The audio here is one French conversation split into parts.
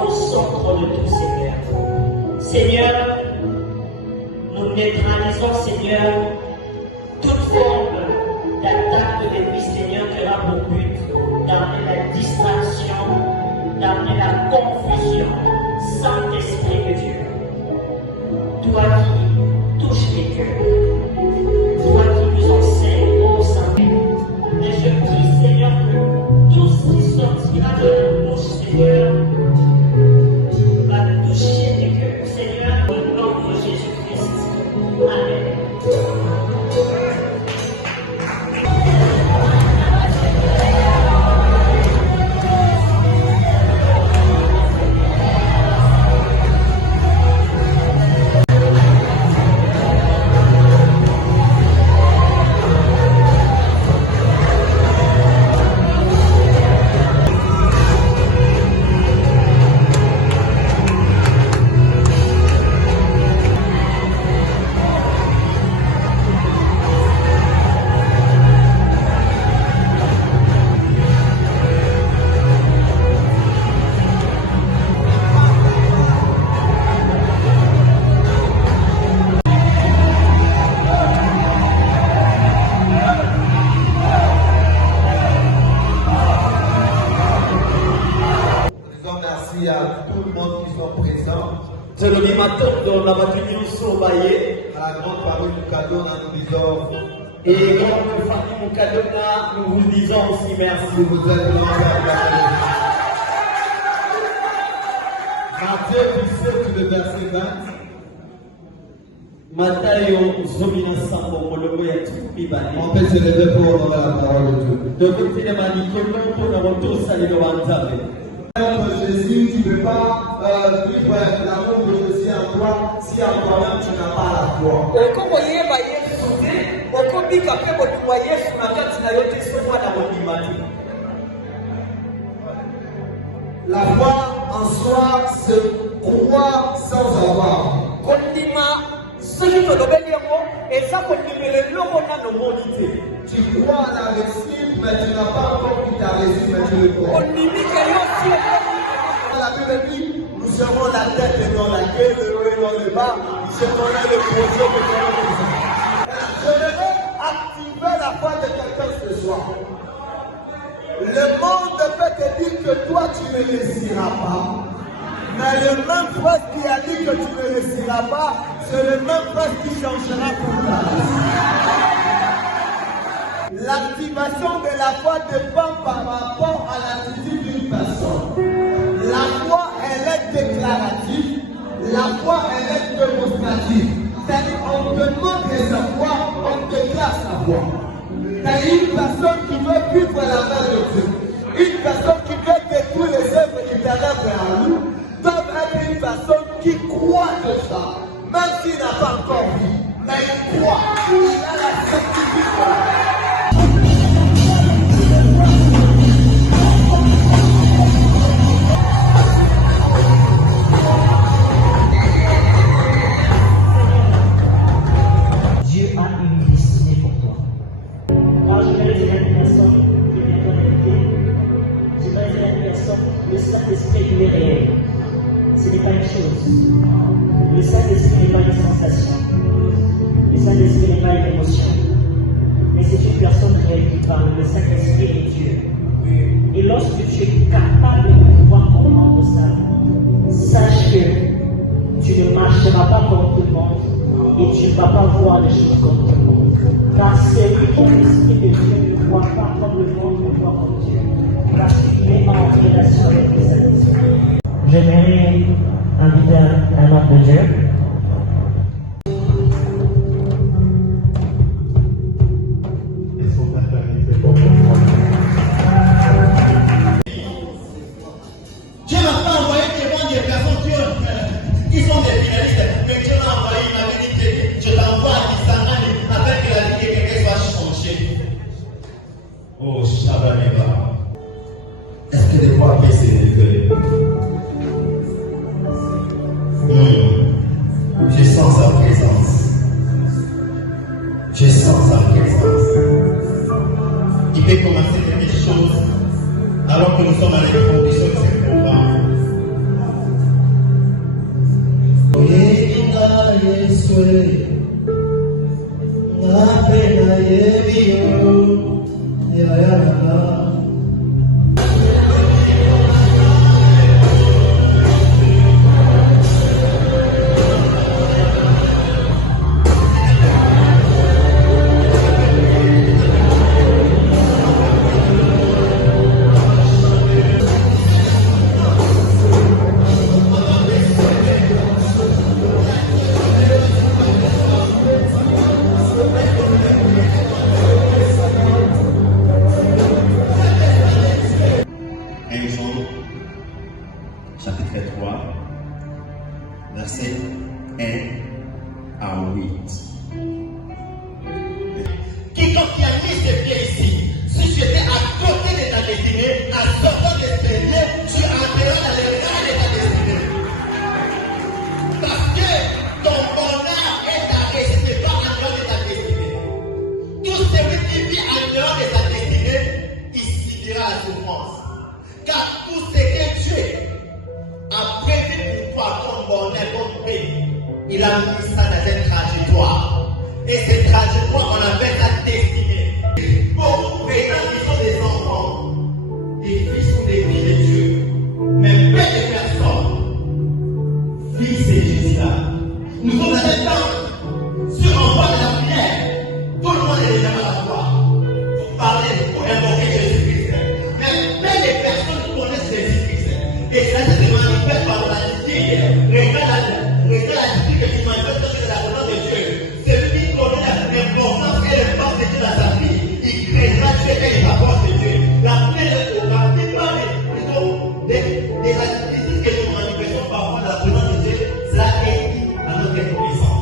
sois au centre de tout, Seigneur. Seigneur, nous neutralisons, Seigneur, toute forme d'attaque de l'ennemi, Seigneur, qui aura pour but d'amener la distraction, d'amener la confusion. Saint-Esprit de Dieu, toi qui touches les cœurs, toi qui nous enseignes, ô Saint-Esprit, et je prie, Seigneur, que tout ce qui sortira de la bouche, Seigneur, va toucher les cœurs. Seigneur, au nom de Jésus-Christ. Amen. Merci à tout le monde qui sont présents. C'est le matin dans la matinée au Baye. À la grande famille Mukadona, nous disons. Et grande famille Mukadona, nous vous disons aussi merci. Vous êtes Matthieu 17, le verset 20. Matayo Zomina Sambo, Mologo ya Tupibani. On peut se lever pour honorer la parole de Dieu. Donc, c'est le manicôme pour nous retourner à l'éloignement. Jésus, tu ne peux pas vivre l'amour de Jésus en toi si en toi-même tu n'as pas la foi. La foi en soi se croit sans avoir. Tu crois à la réussite, mais tu n'as pas encore vu ta réussite, mais tu le crois. La Bible dit, nous serons la tête et non la queue, le haut et non le bas. Je connais le projet que tu as. Je vais activer la foi de quelqu'un ce soir. Le monde peut te dire que toi tu ne réussiras pas. Mais le même phrase qui a dit que tu ne réussiras pas, c'est le même phrase qui changera pour ta vie. L'activation de la foi dépend par rapport à l'attitude d'une personne. La foi, elle est déclarative. La foi, elle est démonstrative. On demande sa foi, on déclare sa foi. C'est une personne qui veut vivre la main de Dieu. Une personne qui veut détruire les œuvres éternelles en nous doit être une personne qui croit de ça, même s'il n'a pas encore vu. Mais il croit. Il a la certitude. Le Saint-Esprit est réel. Ce n'est pas une chose. Le Saint-Esprit n'est pas une sensation. Le Saint-Esprit n'est pas une émotion. Mais c'est une personne réelle qui parle. Le Saint-Esprit est Dieu. Et lorsque tu es capable de pouvoir comprendre ça, sache que tu ne marcheras pas comme tout le monde et tu ne vas pas voir les choses comme tout le monde. Car c'est ton esprit de Dieu ne voit pas comme le monde ne voit comme Dieu. Parce qu'il est en relation avec les Saint-Esprit. J'aimerais inviter un homme de Dieu. Dieu n'a pas envoyé devant des personnes qui sont des finalistes, mais Dieu m'a envoyé, il m'a dit, je t'envoie à Kisangani avec la vie que quelqu'un va changer. Oh, Shabaneba. Est-ce que des fois, c'est désolé? Chapitre 3, verset 1 à 8. Quiconque qui a mis ses pieds ici, si tu étais à côté de ta destinée, à sortant de tes lieux, tu entreras dans les rangs de ta destinée. Parce que ton bonheur est ta destinée, pas en dehors de ta destinée. Tout celui qui vit en dehors de ta destinée, il subira la souffrance. Car tout ce que Dieu a prévu pour toi comme bonheur, comme paix, il a mis ça dans cette trajectoire. Et cette trajectoire, on appelle la destinée. Beaucoup prétendent qu'ils sont des enfants, des fils ou des filles de Dieu, mais peu de personnes vivent ces Jésus-là. Nous sommes dans un temps, sur un point de la prière, tout le monde est déjà à la foi. Pour parler, pour invoquer Jésus-Christ. Mais peu de personnes connaissent Jésus-Christ. Et cela se manifeste par l'attitude. Regarde l'attitude que tu manifestes de la volonté de Dieu. Celui qui connaît l'importance et le temps de Dieu dans sa vie, il créera Dieu et il apporte Dieu. La plupart des attitudes que nous manifestons parfois dans la volonté de Dieu, cela est dans notre connaissance.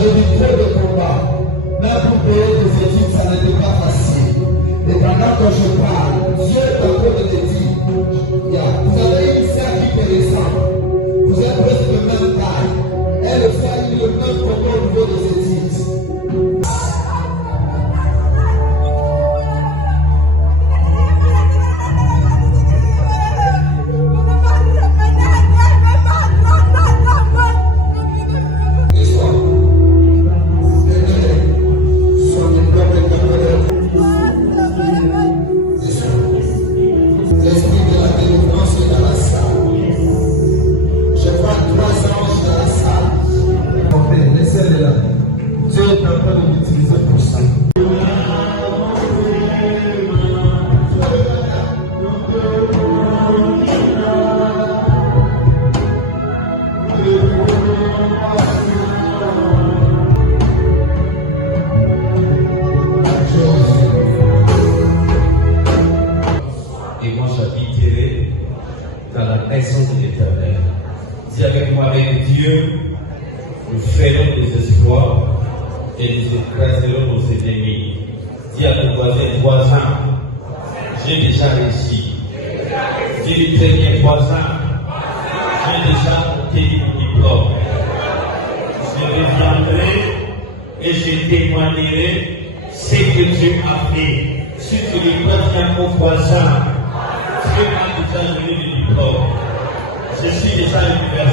J'ai vu trop de combats. Même pour payer des études, ça n'était pas facile. Et pendant que je parle, Dieu est en train de te dire, vous avez une sœur qui te ressemble. Vous êtes presque de même taille. Elle aussi a eu le même combat au niveau des études. Dans la présence de l'Éternel. Dis avec moi, avec Dieu, nous ferons des exploits et nous écraserons nos ennemis. Dis à ton voisin, j'ai déjà réussi. Dis le premier voisin, j'ai déjà obtenu mon diplôme. Je reviendrai et je témoignerai ce que Dieu a fait. Si tu ne crois bien mon voisin, Dieu a déjà donné le diplôme. Je suis déjà universitaire.